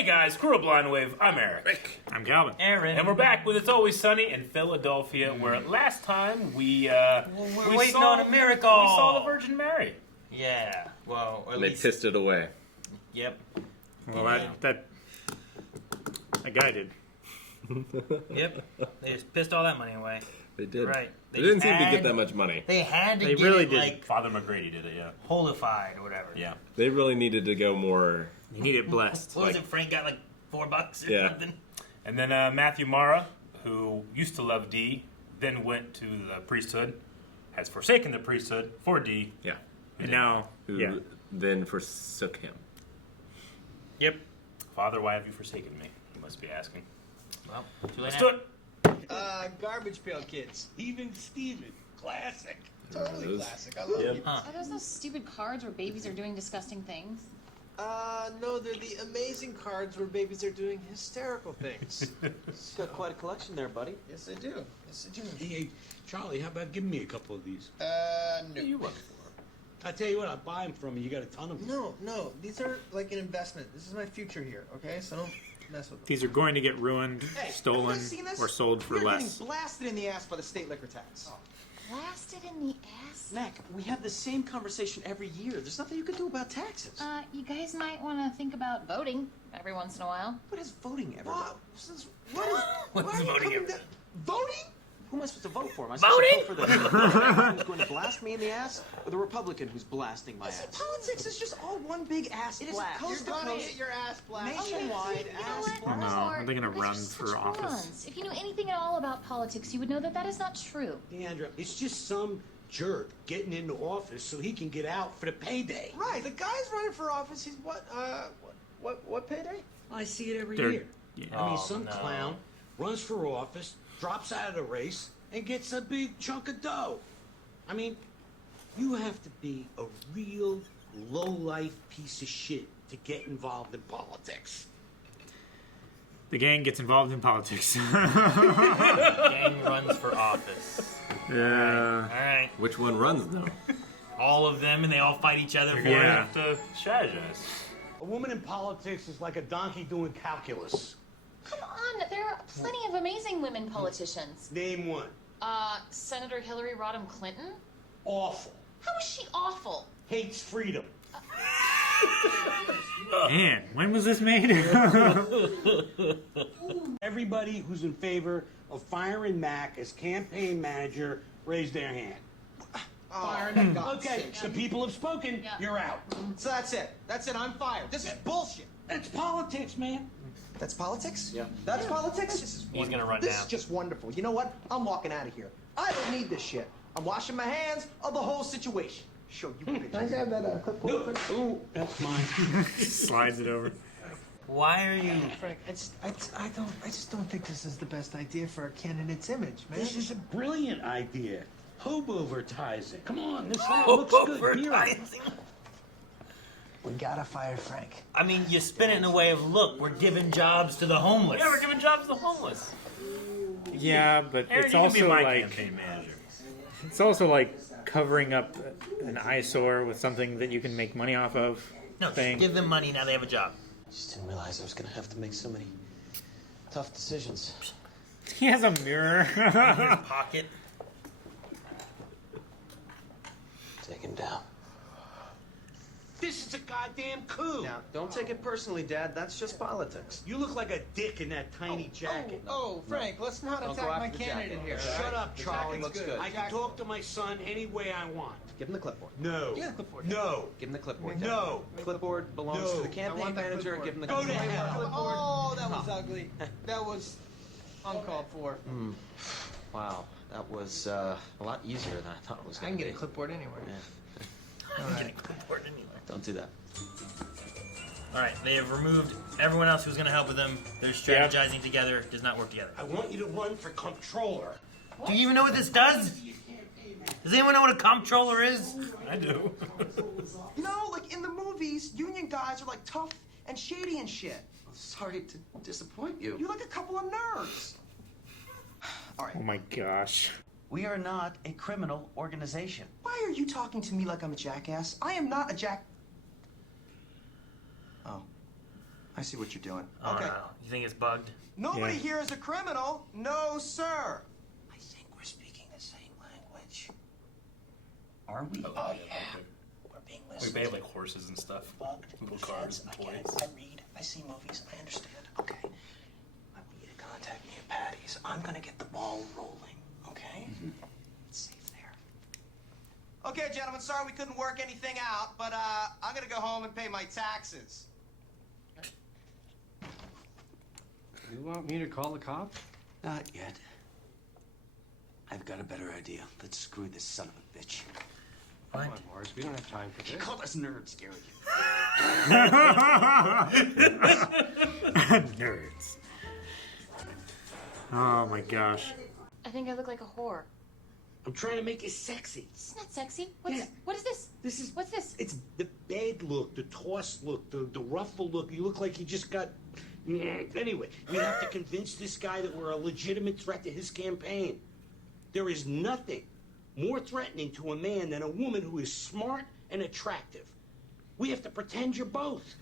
Hey guys, Crew of Blind Wave, I'm Eric. I'm Calvin. Aaron. And we're back with It's Always Sunny in Philadelphia, where last time we waiting on a miracle. We saw the Virgin Mary. Yeah. Well, or at And they least. pissed it away. Yep. Well, Yeah. that guy did. Yep. They just pissed all that money away. They did. Right. They didn't seem to had- get that much money. They had to They get really it, didn't. like, Father McGrady did it, yeah. holified or whatever. Yeah. They really needed to go more. You need it blessed. What was it? Frank got like $4 or Yeah. something? And then Matthew Mara, who used to love D, then went to the priesthood, has forsaken the priesthood for D. Yeah. And now, Who yeah. then forsook him. Yep. Father, why have you forsaken me? You must be asking. Well, too late Let's now. do it. Garbage Pail Kids. Even Steven. Classic. Totally Those- classic. I love it. Huh. Are those stupid cards where babies are doing disgusting things? No, they're the amazing cards where babies are doing hysterical things. It's got quite a collection there, buddy. Yes, I do. Yes, I do. Hey, Charlie, how about giving me a couple of these? No. You look I tell you what, I'll buy them from you. You got a ton of them. No. These are like an investment. This is my future here, okay? So don't mess with them. These are going to get ruined, Hey, stolen, have you seen this? or sold for You're less. getting blasted in the ass by the state liquor tax. Blasted in the ass? Mac, we have the same conversation every year. There's nothing you can do about taxes. You guys might want to think about voting every once in a while. What has voting ever What? done? What is... What's why are you voting coming ever- down- Voting? Who am I supposed to vote for? Am I Voting? supposed to vote for the Democrat who's going to blast me in the ass, or the Republican who's blasting my Listen, ass? politics is just all one big ass It is blast. coast You're to gonna coast, get your ass blasted. nationwide You know ass what? Oh, no. blast. Are they gonna You guys run are such for office? morons. If you knew anything at all about politics, you would know that that is not true. Deandra, it's just some jerk getting into office so he can get out for the payday. Right, the guy's running for office. He's what payday? I see it every They're- year. yeah. I mean, Oh, some no. clown runs for office, drops out of the race, and gets a big chunk of dough. I mean, you have to be a real low-life piece of shit to get involved in politics. The gang gets involved in politics. Gang runs for office. Yeah. All right. Which one runs though? All of them, and they all fight each other for You it. Yeah. have to strategize. A woman in politics is like a donkey doing calculus. Come on, there are plenty of amazing women politicians. Name one. Senator Hillary Rodham Clinton? Awful. How is she awful? Hates freedom. Man, when was this made? Everybody who's in favor of firing Mac as campaign manager, raise their hand. Fired and God Okay, sakes. the people have spoken. Yeah. You're out. So that's it. That's it. I'm fired. This is bullshit. That's politics, man. That's politics? Yeah. That's politics? This is He's gonna run This now. is just wonderful. You know what? I'm walking out of here. I don't need this shit. I'm washing my hands of the whole situation. Show you pictures. Can I grab that clipboard? Ooh, that's mine. Slides it over. Why are you? Frank, I just don't think this is the best idea for a candidate's image, man. This is a brilliant idea. Hobo-vertising. Come on, this one looks good. Here. Advertising? We gotta fire Frank. I mean, you spin it in a way of, look, we're giving jobs to the homeless. Yeah, we're giving jobs to the homeless. Yeah, but Aaron, it's you can be also my like campaign manager. it's also like covering up an eyesore with something that you can make money off of. No, just thing. give them money, now they have a job. Just didn't realize I was going to have to make so many tough decisions. He has a mirror. Pocket. Take him down. This is a goddamn coup. Now, don't take it personally, Dad. That's just politics. You look like a dick in that tiny jacket. Oh, Frank, let's not Don't attack go my after the candidate jacket. here. Shut up, The Charlie. jacket's Looks good. I can talk to my son any way I want. Give him the clipboard. No. Yeah, clipboard. No. Give him the clipboard. Dad. No. Clipboard belongs No. to the I campaign want that manager. clipboard. Give him the Go to clipboard. hell. Oh, that was ugly. That was uncalled for. Wow, that was a lot easier than I thought it was I going can to get be. a clipboard anywhere. Yeah. I'm getting clipboard anyway. Don't do that. All right, they have removed everyone else who's going to help with them. They're strategizing together. Does not work together. I want you to run for comptroller. Do you even know what this does? Does anyone know what a comptroller is? I do. You know, like in the movies, union guys are like tough and shady and shit. I'm sorry to disappoint you. You're like a couple of nerds. All right. Oh my gosh. We are not a criminal organization. Why are you talking to me like I'm a jackass? I am not a jack. Oh. I see what you're doing. Oh, Okay. no. You think it's bugged? Nobody Yeah. here is a criminal. No, sir. I think we're speaking the same language. Are we? Oh, We're being We listened have to. like horses and stuff, Bugged. little The cars feds, and I get it. toys. I read. I see movies. I understand. Okay. I want you to contact me at Patty's. I'm gonna get the ball rolling. Okay? It's safe there. Okay, gentlemen, sorry we couldn't work anything out, but I'm gonna go home and pay my taxes. You want me to call the cops? Not yet. I've got a better idea. Let's screw this son of a bitch. What? Come on, Morris. We don't have time for He this. called us nerds, Gary. Nerds. Oh my gosh. I think I look like a whore. I'm trying to make it sexy. It's not sexy. What Yeah. is this? This is What's this? It's the bad look, the tossed look, the ruffled look. You look like you just got. Anyway, we have to convince this guy that we're a legitimate threat to his campaign. There is nothing more threatening to a man than a woman who is smart and attractive. We have to pretend you're both.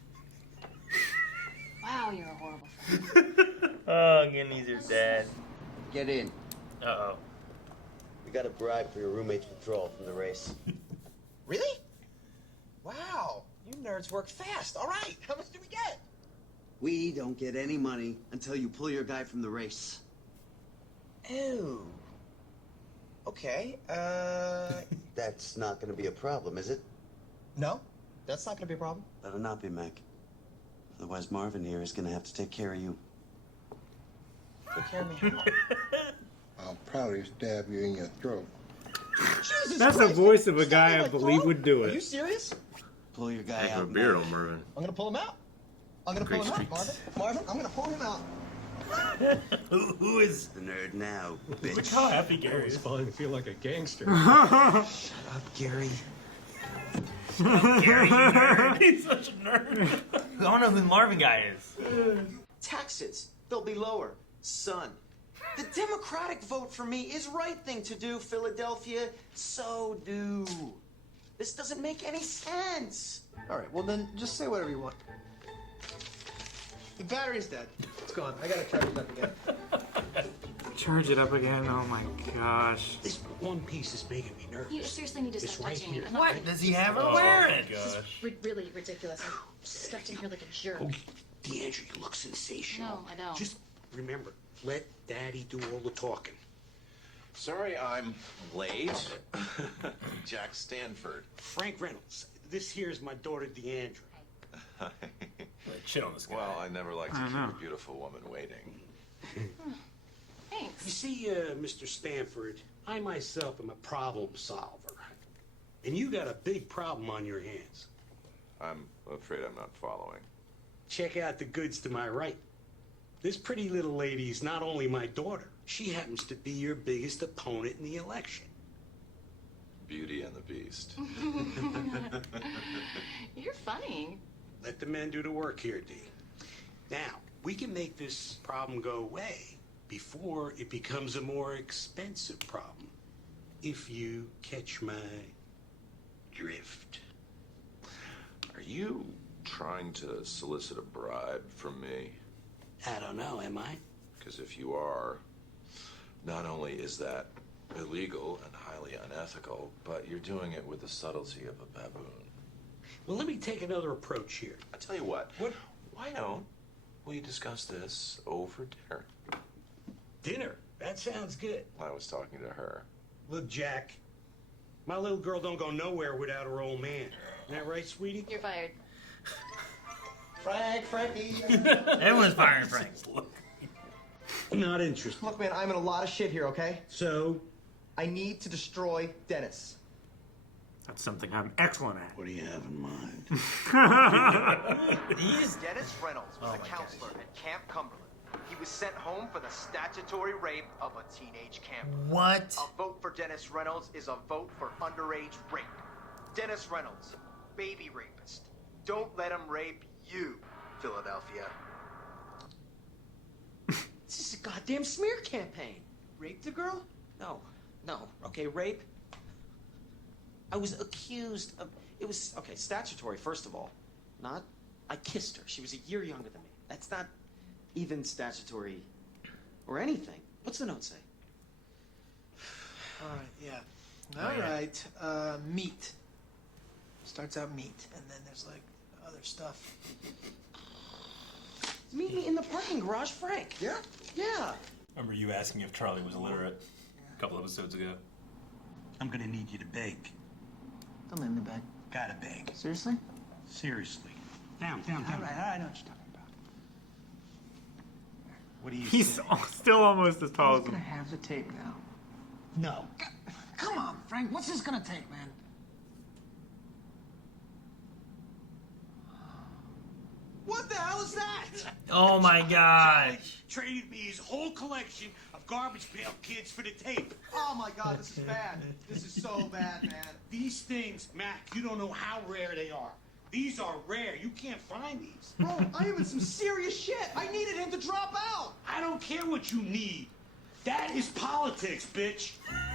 Wow, you're a horrible friend. Oh, getting easier, Dad. Get in. Uh-oh. We got a bribe for your roommate's withdrawal from the race. Really? Wow, you nerds work fast. All right, how much do we get? We don't get any money until you pull your guy from the race. Oh. Okay, That's not going to be a problem, is it? No, that's not gonna be a problem. Better not be, Mac. Otherwise, Marvin here is going to have to take care of you. Take care of me. I'll probably stab you in your throat. Jesus That's the Christ, voice of a you guy I stabbed me believe throat? would do Are you it. serious? Pull your guy Heck of out. a beard Mac. on Mervin. I'm gonna pull him out. I'm gonna Great pull him streaks. out, Marvin. Marvin, I'm gonna pull him out. Who is... The nerd now, Look bitch. how happy Gary is. Fun. Feel like a gangster. Shut up, Gary. Gary, you nerd. He's such a nerd. I don't know who the Marvin guy is. Taxes, they'll be lower. Son, the Democratic vote for me is right thing to do, Philadelphia. So do. This doesn't make any sense. All right, well then, just say whatever you want. The battery's dead. It's gone. I gotta charge it up again. Charge it up again. Oh my gosh. This one piece is making me nervous. You seriously need to It's stop right touching here. me. I'm not What ready. does he have her Oh wearing? my This is gosh. really ridiculous. I'm stuffed in here like a jerk. Oh, DeAndre, you look sensational. No, I don't. Just remember, let Daddy do all the talking. Sorry I'm late. Jack Stanford. Frank Reynolds, this here's my daughter DeAndre. Shit on this guy. Well, I never like to I keep know. a beautiful woman waiting. Thanks. You see, Mr. Stanford, I myself am a problem solver. And you got a big problem on your hands. I'm afraid I'm not following. Check out the goods to my right. This pretty little lady is not only my daughter, she happens to be your biggest opponent in the election. Beauty and the Beast. You're funny. Let the men do the work here, D. Now, we can make this problem go away before it becomes a more expensive problem. If you catch my drift. Are you trying to solicit a bribe from me? I don't know, am I? Because if you are, not only is that illegal and highly unethical, but you're doing it with the subtlety of a baboon. Well, let me take another approach here. I tell you what, why don't we discuss this over dinner? Dinner? That sounds good. I was talking to her. Look, Jack, my little girl don't go nowhere without her old man. Isn't that right, sweetie? You're fired. Frankie. Everyone's firing Frank. Not interested. Look, man, I'm in a lot of shit here, okay? So, I need to destroy Dennis. That's something I'm excellent at. what do you have in mind? Dennis Reynolds was a counselor at Camp Cumberland. He was sent home for the statutory rape of a teenage camper. What? A vote for Dennis Reynolds is a vote for underage rape. Dennis Reynolds, baby rapist. Don't let him rape you, Philadelphia. This is a goddamn smear campaign. Raped a girl? No. Okay, rape. I was accused of... It was, okay, statutory, first of all. I kissed her. She was a year younger than me. That's not even statutory or anything. What's the note say? All right, yeah. All right, meat. Starts out meat, and then there's like other stuff. Meet me in the parking garage, Frank. Yeah? Yeah. Remember you asking if Charlie was illiterate a couple episodes ago? I'm gonna need you to beg. Don't make me beg. Gotta beg. Seriously? Seriously. Down. All right, I know what you're talking about. What do you He's say? still almost as tall I'm as gonna him. have the tape now. No. Come on, Frank. What's this gonna take, man? What the hell is that? Oh my gosh. Traded me his whole collection of Garbage Pail Kids for the tape. Oh my God, this is bad. This is so bad, man. These things, Mac, you don't know how rare they are. These are rare. You can't find these. Bro, I am in some serious shit. I needed him to drop out. I don't care what you need. That is politics, bitch.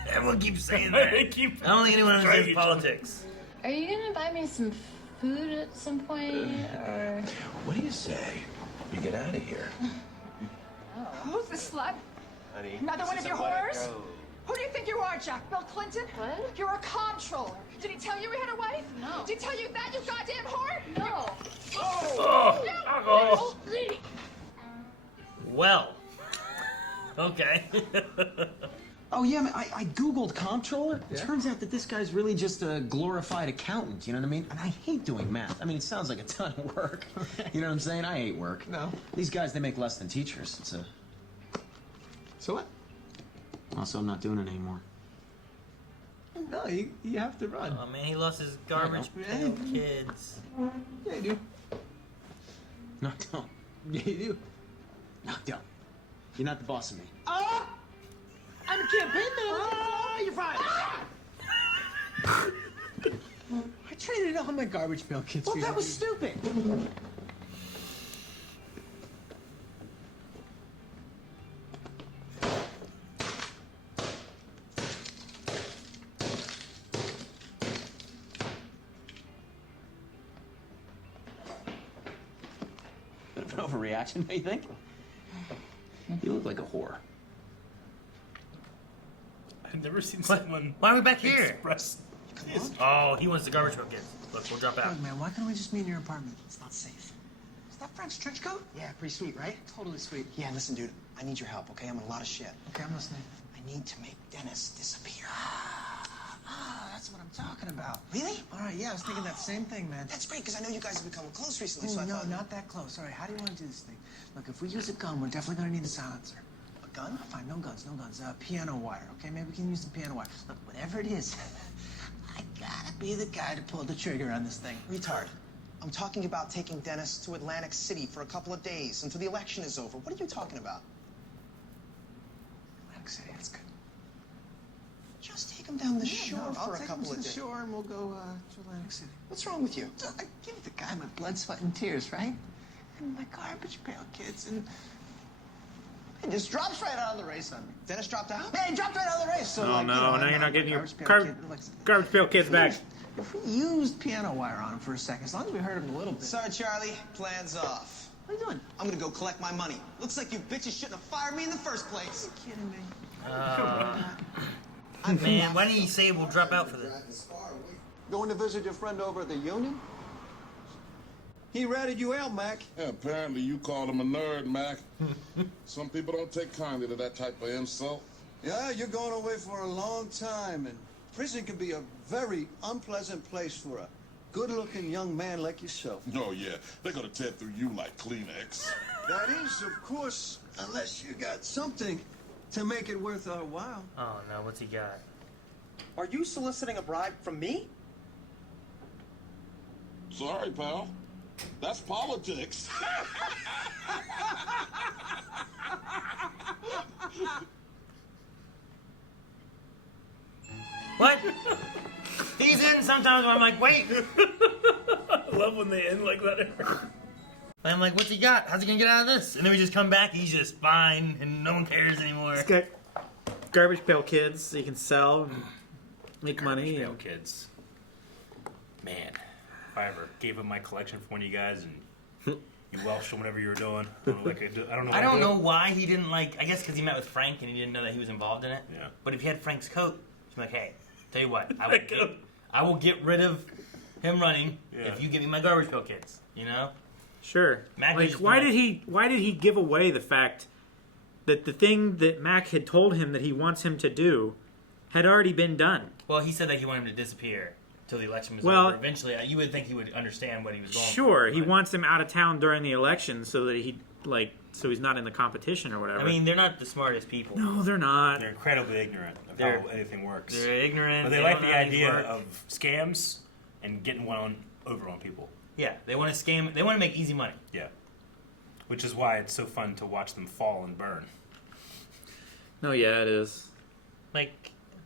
Everyone keeps saying that. I don't think anyone understands politics. Are you gonna buy me some food at some point, or? What do you say? You get out of here. Who's the slut? Honey, Another one of your whores? Who do you think you are, Jack? Bill Clinton? What? You're a comptroller. Did he tell you he had a wife? No. Did he tell you that, you goddamn whore? No. Oh. Well. Okay. Oh yeah, man, I googled comptroller. Turns out that this guy's really just a glorified accountant. You know what I mean? And I hate doing math. I mean, it sounds like a ton of work. You know what I'm saying? I hate work. No. These guys, they make less than teachers. It's a. So what? Also, I'm not doing it anymore. No, you have to run. Oh man, he lost his Garbage Pail Kids. Yeah, you do. No, don't. Yeah, you do. No, don't. You're not the boss of me. Oh! I'm a campaign manager. Oh, you're fired. I traded all my Garbage Pail Kids Well, for that you. was stupid. Bit of an overreaction, don't you think? You look like a whore. I've never seen someone. Why are we back here? Express. Oh, he wants the Garbage Pail Kids. Look, we'll drop out. Look, man, why can't we just meet in your apartment? It's not safe. Is that French trench coat? Yeah, pretty sweet, right? Totally sweet. Yeah, listen, dude, I need your help, okay? I'm in a lot of shit. Okay, I'm listening. I need to make Dennis disappear. That's what I'm talking about. Really? All right, yeah, I was thinking that same thing, man. That's great, because I know you guys have become close recently, Oh, so I no, thought... not that close. All right, how do you want to do this thing? Look, if we use a gun, we're definitely going to need a silencer. A gun? Fine, no guns. Piano wire, okay? Maybe we can use the piano wire. Look, whatever it is, I gotta be the guy to pull the trigger on this thing. Retard. I'm talking about taking Dennis to Atlantic City for a couple of days until the election is over. What are you talking about? Atlantic City, that's good. Just take him down the shore I'll for a take couple him of to the days. shore and we'll go to Atlantic City. What's wrong with you? I give the guy my blood, sweat, and tears, right? And my Garbage Pail Kids, and he just drops right out of the race on me. Dennis dropped out? Yeah, he dropped right out of the race. So, Oh like, no, you know, now you're not getting your Garbage Pail Kid, like, Garbage Pail Kids back. If we used piano wire on him for a second, as long as we hurt him a little bit. Sorry, Charlie. Plans off. What are you doing? I'm gonna go collect my money. Looks like you bitches shouldn't have fired me in the first place. Are you kidding me? Man, why didn't you say we'll drop out for this? Going to visit your friend over at the Union? He ratted you out, Mac. Yeah, apparently you called him a nerd, Mac. Some people don't take kindly to that type of insult. Yeah, you're going away for a long time, and prison can be a very unpleasant place for a good-looking young man like yourself. Oh, yeah, they're gonna tear through you like Kleenex. That is, of course, unless you got something to make it worth our while. Oh no, what's he got? Are you soliciting a bribe from me? Sorry, pal. That's politics. What? These end sometimes where I'm like, wait. I love when they end like that. I'm like, what's he got? How's he gonna get out of this? And then we just come back, he's just fine, and no one cares anymore. It's got Garbage Pail Kids that you can sell and make money. Pail Kids. Man, if I ever gave up my collection for one of you guys and You Welsh or whatever you were doing. I don't know. I don't know why he didn't like. I guess because he met with Frank and he didn't know that he was involved in it. Yeah. But if he had Frank's coat, he's like, hey, tell you what, I will get rid of him running if you give me my garbage pail kids. You know. Sure. Mac like, just why went- did he give away the fact that the thing that Mac had told him that he wants him to do had already been done? Well, he said that he wanted him to disappear till the election was Well, over. Eventually, you would think he would understand what he was going Sure, for. he wants him out of town during the election so that so he's not in the competition or whatever. I mean, they're not the smartest people. No, they're not. They're incredibly ignorant of how anything works. They're ignorant. But they they like don't the know how things idea work. of scams and getting over on people. Yeah, they want to scam. They want to make easy money. Yeah. Which is why it's so fun to watch them fall and burn. No, yeah, it is. Like,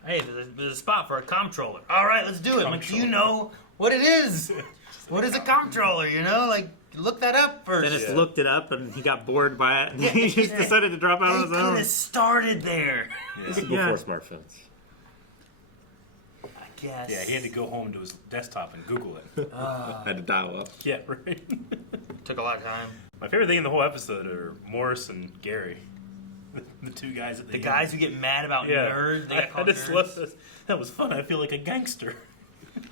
hey, there's a spot for a comptroller. All right, let's do it. I'm like, do you know what it is? What is a comptroller? You know, like, look that up first. Dennis looked it up and he got bored by it and he just decided to drop out on his They own. could have started there. This is before smartphones. I guess. Yeah, he had to go home to his desktop and Google it. Had to dial up. Yeah, right. Took a lot of time. My favorite thing in the whole episode are Morris and Gary. The two guys at The guys who get mad about nerds. They got I called just nerds. love this. That was fun. I feel like a gangster.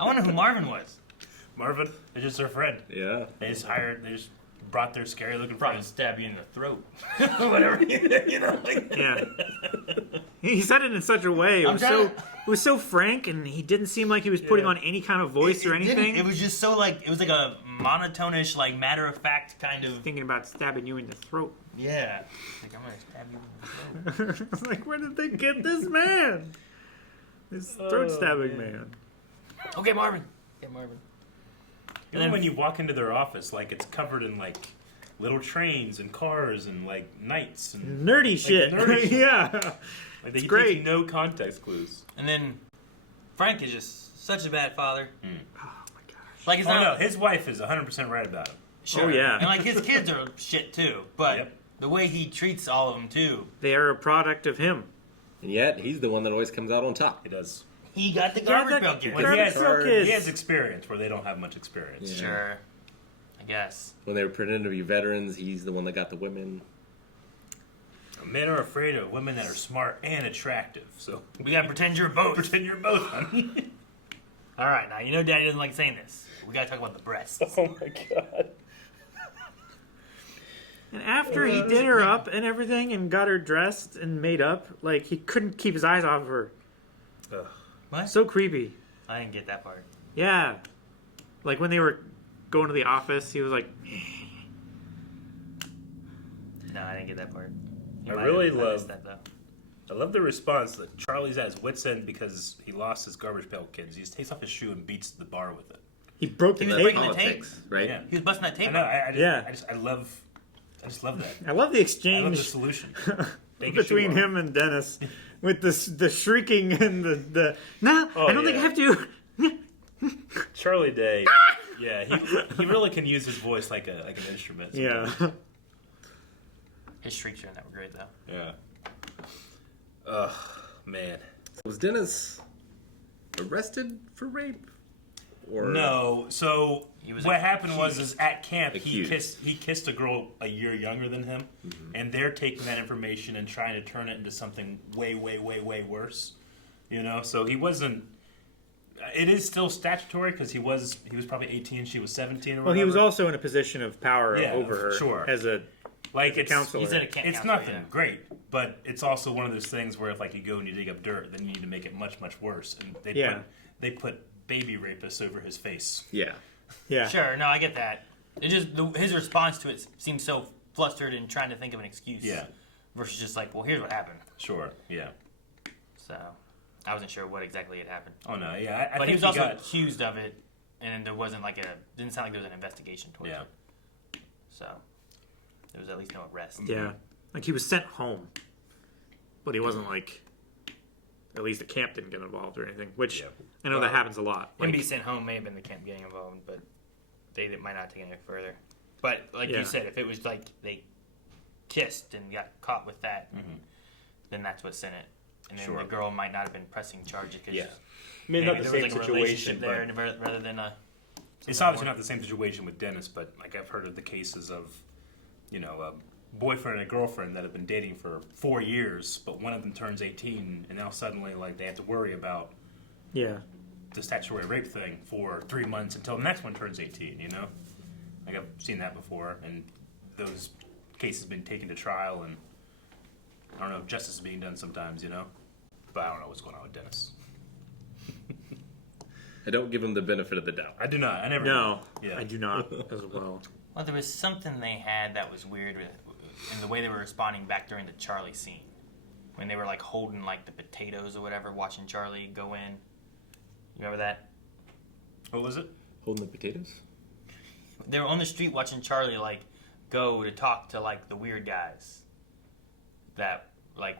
I wonder who Marvin was. Marvin, they're just their friend. Yeah. They just brought their scary looking Probably friends. stab you in the throat. Whatever. You know, like. Yeah. He said it in such a way. It was so frank, and he didn't seem like he was putting on any kind of voice or anything. It was just so like it was like a monotonish, like matter of fact kind of. Thinking about stabbing you in the throat. Yeah. Like I'm gonna stab you in the throat. I was like, where did they get this man? This throat stabbing man. Okay, Marvin. Okay, Marvin. And then when you walk into their office, like it's covered in like little trains and cars and like knights and Nerdy like, shit. Nerdy shit. Yeah. Like they It's great. give you no context clues. And then Frank is just such a bad father. Oh my gosh. Like it's Oh not. no, his wife is 100% right about him. Sure. Oh, yeah. And like his kids are shit too, but the way he treats all of them too. They are a product of him. And yet, he's the one that always comes out on top. He does. He got the garbage pail kid. Well, Garbage he has experience where they don't have much experience. Yeah. Sure. I guess. When they were pretending to be veterans, he's the one that got the women. Men are afraid of women that are smart and attractive. So We gotta pretend you're both. pretend you're both, honey. All right, now you know Daddy doesn't like saying this. We gotta talk about the breasts. Oh my god. And after he did her up and everything and got her dressed and made up, like he couldn't keep his eyes off of her. Ugh. What? So creepy. I didn't get that part. Yeah. Like when they were going to the office, he was like, No, I didn't get that part. You I might really have love missed that though. I love the response that Charlie's at his wit's end because he lost his garbage pail kids. He just takes off his shoe and beats the bar with it. he broke the He was tape. breaking the tape. Right? Yeah. He was busting that I tape. know. up. I just love that. I love the I love the exchange solution. Take a shoe between off. him and Dennis with the shrieking and the no, Oh, I don't think I yeah. have to. Charlie Day. Yeah, he really can use his voice like an instrument. Yeah. sometimes. His shrieks during that were great though. Yeah. Ugh, man. Was Dennis arrested for rape? Or No. So He was what happened was is at camp Accused. he kissed a girl a year younger than him, and they're taking that information and trying to turn it into something way worse. You know, so he wasn't. It is still statutory because he was probably 18, she was 17 or Well, whatever. he was also in a position of power Yeah, over her sure. as a like a counselor. He's in a camp It's counselor, nothing yeah. great, but it's also one of those things where if like you go and you dig up dirt, then you need to make it much worse. And they put baby rapists over his face. Yeah. Yeah. Sure, no, I get that. It just his response to it seems so flustered and trying to think of an excuse. Yeah. Versus just like, well, here's what happened. Sure. Yeah. So I wasn't sure what exactly had happened. Oh no. Yeah. I But think he was also got, accused of it, and there wasn't like didn't sound like there was an investigation towards Yeah. it. So there was at least no arrest. Yeah. Like he was sent home. But he wasn't like at least the camp didn't get involved or anything. Which I know that happens a lot. Him Like, being sent home may have been the camp getting involved, but they might not take it any further. But like Yeah. you said, if it was like they kissed and got caught with that, then that's what sent it. And then Sure. the girl might not have been pressing charges because Yeah. I mean, maybe not there the was same like a situation, relationship there but rather than a It's obviously not the same situation with Dennis, but like I've heard of the cases of, you know, a boyfriend and a girlfriend that have been dating for 4 years, but one of them turns 18, and now suddenly like they have to worry about Yeah. the statutory rape thing for 3 months until the next one turns 18. You know, like I've seen that before, and those cases have been taken to trial, and I don't know if justice is being done sometimes. You know, but I don't know what's going on with Dennis. I don't give him the benefit of the doubt. I do not. I never. No, Yeah. I do not as well. Well, there was something they had that was weird in the way they were responding back during the Charlie scene. When they were like holding like the potatoes or whatever, watching Charlie go in. You remember that? What was it? Holding the potatoes? They were on the street watching Charlie like go to talk to like the weird guys. That like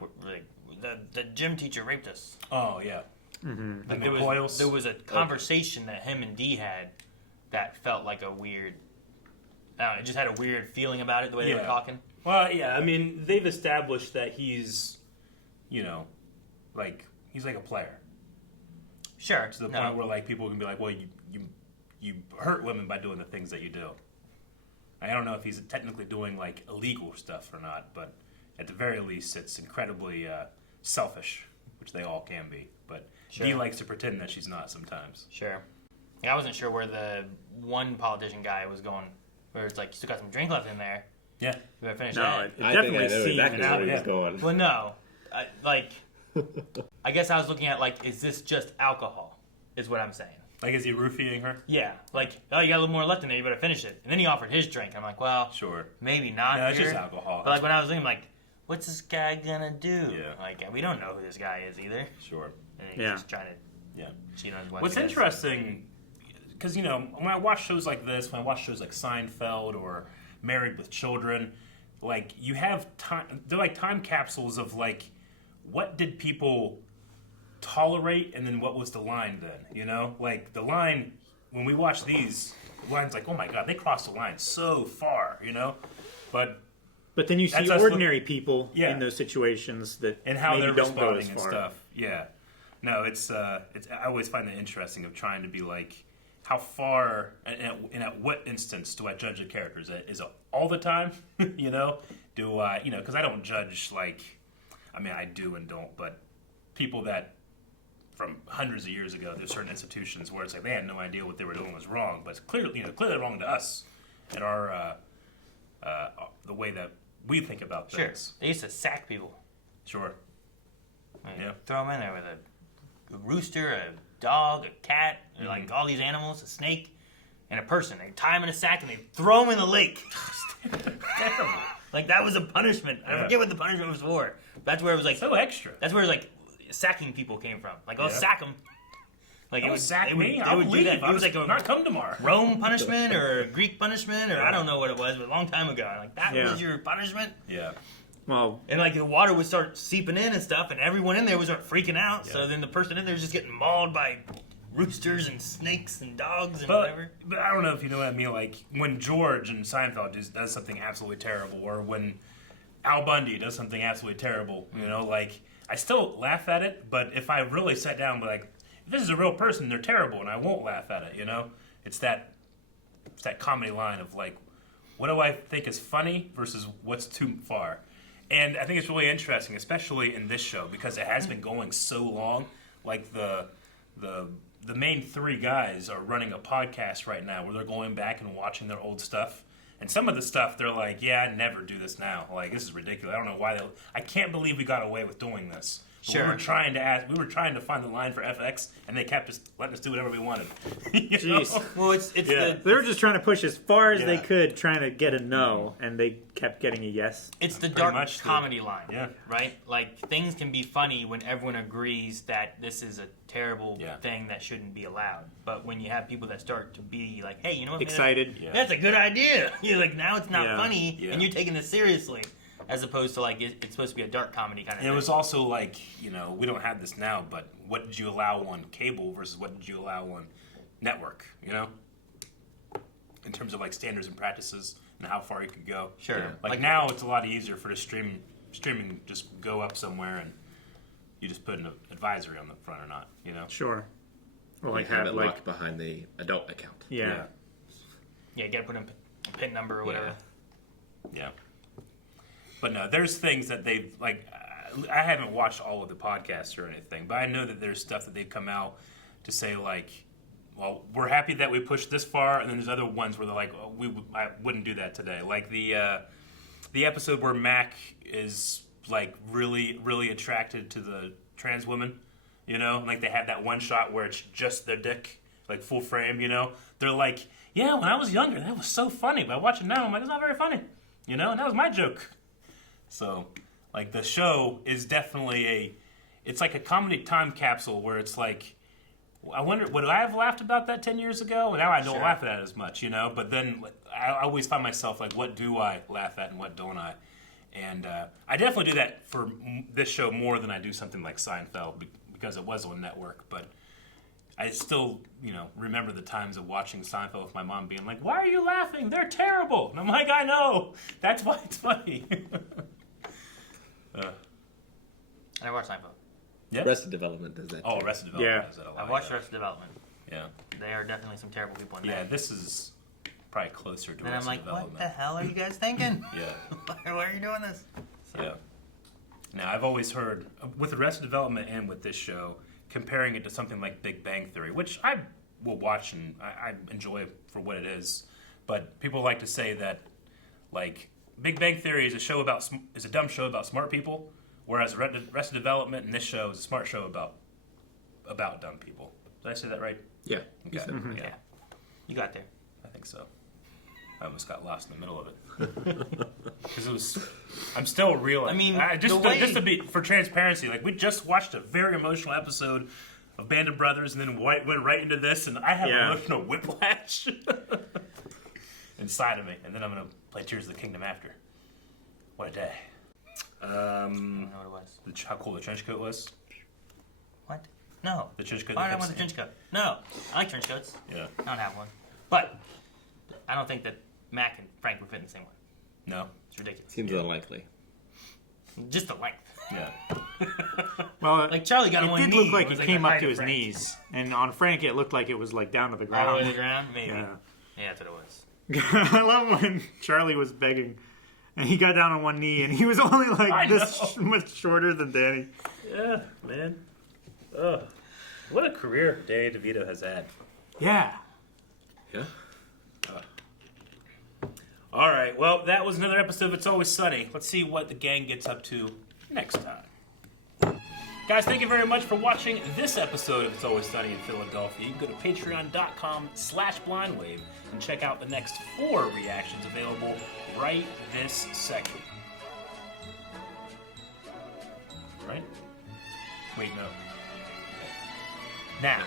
the gym teacher raped us. Oh yeah. Mm-hmm. Like, there was a conversation that him and Dee had that felt like a weird. I don't know, it just had a weird feeling about it the way they were talking. Well, yeah, I mean, they've established that he's, you know, like he's like a player. Sure. To the point where like people can be like, well, you hurt women by doing the things that you do. I don't know if he's technically doing like illegal stuff or not, but at the very least, it's incredibly selfish, which they all can be. But Sure. Dee likes to pretend that she's not sometimes. Sure. Yeah, I wasn't sure where the one politician guy was going. Where it's like, you still got some drink left in there. Yeah. You better finish No, that. it definitely seemed where he was going. Well, no. I guess I was looking at, like, is this just alcohol? Is what I'm saying. Like, is he roofing her? Yeah. Like, oh, you got a little more left in there, you better finish it. And then he offered his drink. I'm like, well, Sure. maybe not. No, it's here. just alcohol. But, like, when I was thinking, like, what's this guy gonna do? Yeah. Like, we don't know who this guy is either. Sure. And he's Yeah. just trying to cheat on his wife. What's interesting, because, you know, when I watch shows like this, when I watch shows like Seinfeld or Married with Children, like, you have time, they're like time capsules of, like, what did people tolerate and then what was the line then, you know? Like, the line, when we watch these, the line's like, oh my God, they crossed the line so far, you know? But then you see that's us ordinary people Yeah. in those situations that and how maybe they're don't go responding as and far. stuff. Yeah, no, it's I always find that interesting of trying to be like, how far and at what instance do I judge a character? Is it all the time? You know, do I because I don't judge like, I mean I do and don't, but people that from hundreds of years ago, there's certain institutions where it's like they had no idea what they were doing was wrong, but it's clearly wrong to us and our the way that we think about Sure. things. They used to sack people. Sure. Like, Yeah. Throw them in there with a rooster, a dog, a cat, like all these animals, a snake, and a person. They tie them in a sack and they throw them in the lake. Terrible. Like that was a punishment. I forget what the punishment was for. That's where it was like so extra. That's where it was like sacking people came from. Like, oh, Yeah. sack them. Like Don't sack me. They I'll would do leave. that. I'll It was like a not come tomorrow. Rome punishment or a Greek punishment or I don't know what it was, but a long time ago. Like that Yeah. was your punishment. Yeah. Well, And like the water would start seeping in and stuff, and everyone in there would start freaking out. Yeah. So then the person in there is just getting mauled by roosters and snakes and dogs and But, whatever. but I don't know if you know what I mean. Like when George in Seinfeld does something absolutely terrible, or when Al Bundy does something absolutely terrible, you know, like I still laugh at it. But if I really sat down and be like, if this is a real person, they're terrible, and I won't laugh at it. You know, it's that comedy line of like, what do I think is funny versus what's too far. And I think it's really interesting, especially in this show, because it has been going so long. Like the main three guys are running a podcast right now where they're going back and watching their old stuff. And some of the stuff they're like, yeah, I'd never do this now. Like, this is ridiculous. I don't know why I can't believe we got away with doing this. But Sure. We were trying to find the line for FX, and they kept just letting us do whatever we wanted. You Jeez. know? Well, it's Yeah. they were just trying to push as far as they Yeah. could, trying to get a no, and they kept getting a yes. It's the Pretty dark much, comedy line, Yeah. right? Like things can be funny when everyone agrees that this is a terrible Yeah. thing that shouldn't be allowed. But when you have people that start to be like, "Hey, you know what? man, Excited. Yeah. That's a good idea." You're like, now it's not Yeah. funny, Yeah. and you're taking this seriously, as opposed to like it's supposed to be a dark comedy kind of And thing. it was also like, you know, we don't have this now, but what did you allow on cable versus what did you allow on network, you know? In terms of like standards and practices and how far you could go. Sure. Yeah. Like Like- now it's a lot easier for the streaming just go up somewhere and you just put an advisory on the front or not, you know? Sure. Or like have have it like locked behind the adult account. yeah. Yeah, you gotta put in a PIN number or whatever. Yeah. But no, there's things that they've like. I haven't watched all of the podcasts or anything, but I know that there's stuff that they've come out to say like, well, we're happy that we pushed this far, and then there's other ones where they're like, oh, I wouldn't do that today. Like the episode where Mac is like really, really attracted to the trans woman, you know, like they have that one shot where it's just their dick, like full frame, you know. They're like, yeah, when I was younger, that was so funny, but I watch it now, I'm like, it's not very funny, you know, and that was my joke. So, like, the show is definitely it's like a comedy time capsule where it's like, I wonder, would I have laughed about that 10 years ago? And now I don't laugh at it as much, you know? But then I always find myself like, what do I laugh at and what don't I? And I definitely do that for this show more than I do something like Seinfeld because it was on network. But I still, you know, remember the times of watching Seinfeld with my mom being like, why are you laughing? They're terrible. And I'm like, I know. That's why it's funny. I watched Seinfeld. Yeah. Arrested Development does that. Oh, too. Arrested Development does that a lot. I watched Arrested Development. Yeah. They are definitely some terrible people in there. Yeah, this is probably closer to And I'm Arrested like, Development. what the hell are you guys thinking? Yeah. Why are you doing this? So. Yeah. Now, I've always heard, with Arrested Development and with this show, comparing it to something like Big Bang Theory, which I will watch and I enjoy for what it is, but people like to say that, like, Big Bang Theory is a dumb show about smart people, whereas Arrested Development and this show is a smart show about dumb people. Did I say that right? Yeah. Okay. Mm-hmm. Yeah. You got there. I think so. I almost got lost in the middle of it. Because I'm still reeling. I mean, just to be, for transparency, like, we just watched a very emotional episode of Band of Brothers and then went right into this, and I have emotional whiplash inside of me. And then I'm going to play Tears of the Kingdom after. What a day. I don't know what it was. How cool the trench coat was. What? No. The trench coat. I don't want the trench coat. No. I like trench coats. Yeah. I don't have one. But I don't think that Mac and Frank would fit in the same one. No. It's ridiculous. Seems unlikely. Just the length. Yeah. Well, like Charlie got on one It did knee. look like was it came the up height to of his Frank. knees, and on Frank it looked like it was like down to the All ground. the way to the ground? Maybe. Yeah. Yeah, that's what it was. I love when Charlie was begging, and he got down on one knee, and he was only like this much shorter than Danny. Yeah, man. Ugh. What a career Danny DeVito has had. Yeah. Yeah. All right, well, that was another episode of It's Always Sunny. Let's see what the gang gets up to next time. Guys, thank you very much for watching this episode of It's Always Sunny in Philadelphia. You can go to patreon.com/blindwave and check out the next 4 reactions available right this second. Right? Wait, no. Now,